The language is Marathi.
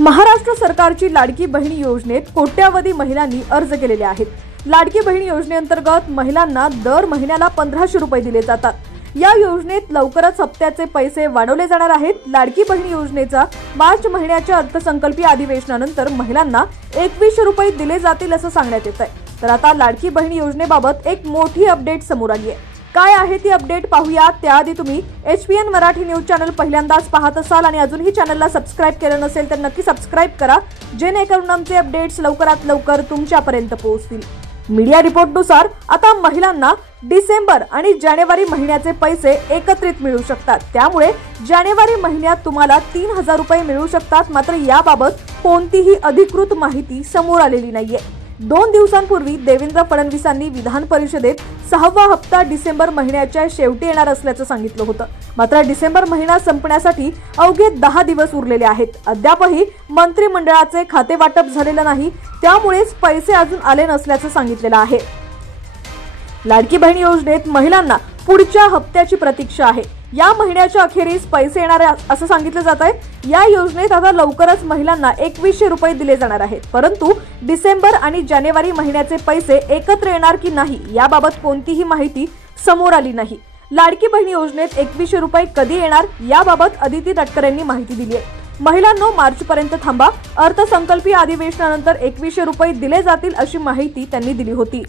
महाराष्ट्र सरकारची लाडकी बहीण योजनेत कोट्यावधी महिलांनी अर्ज केलेले आहेत। लाडकी बहीण योजनेअंतर्गत महिलांना दर महिन्याला 1500 रुपये दिले जातात। या योजनेत लवकरच हप्त्याचे पैसे वाढवले जाणार आहेत। लाडकी बहीण योजनेचा मार्च महिन्याच्या अर्थसंकल्पीय अधिवेशनानंतर महिलांना 2100 रुपये दिले जातील असं सांगण्यात येत आहे। तर आता लाडकी बहीण योजनेबाबत एक मोठी अपडेट समोर आली आहे। काय आहे ती अपडेट पाहूया। त्याआधी तुम्ही HPN मराठी न्यूज चॅनल पहिल्यांदाच पाहत असाल आणि अजूनही चॅनलला सबस्क्राइब केलं नसेल तर नक्की सबस्क्राइब करा, जेणेकरून आमचे अपडेट्स लवकरात लवकर तुमच्यापर्यंत पोहोचतील। मीडिया रिपोर्टनुसार आता महिलांना डिसेंबर आणि जानेवारी महिन्याचे पैसे एकत्रित मिळू शकतात। त्यामुळे जानेवारी महिन्यात तुम्हाला 3000 रुपये मिळू शकतात। मात्र याबाबत कोणतीही अधिकृत माहिती समोर आलेली नाहीये। 2 दिवसांपूर्वी देवेंद्र फडणवीसांनी विधान परिषदेत 6वा हप्ता डिसेंबर महिन्याच्या शेवटी येणार असल्याचं सांगितलं होतं। मात्र डिसेंबर महिना संपण्यासाठी अवघे 10 दिवस उरलेले आहेत। अद्यापही मंत्रिमंडळाचे खाते वाटप झालेलं नाही, त्यामुळेच पैसे अजून आले नसल्याचं सांगितलेलं आहे। लाडकी बहीण योजनेत महिलांना पुढच्या हप्त्याची प्रतीक्षा आहे। या महिन्याच्या अखेरीस पैसे येणार असं सांगितलं जात आहे। या योजनेत आता लवकरच महिलांना 2100 रुपये दिले जाणार आहेत, परंतु डिसेंबर आणि जानेवारी महिन्याचे पैसे एकत्र येणार की नाही याबाबत कोणतीही माहिती समोर आली नाही। लाडकी बहीण योजनेत 2100 रुपये कधी येणार याबाबत अदिती तटकरे यांनी माहिती दिली आहे। महिलांनो, मार्च पर्यंत थांबा, अर्थसंकल्पीय अधिवेशनानंतर 2100 रुपये दिले जातील अशी माहिती त्यांनी दिली होती।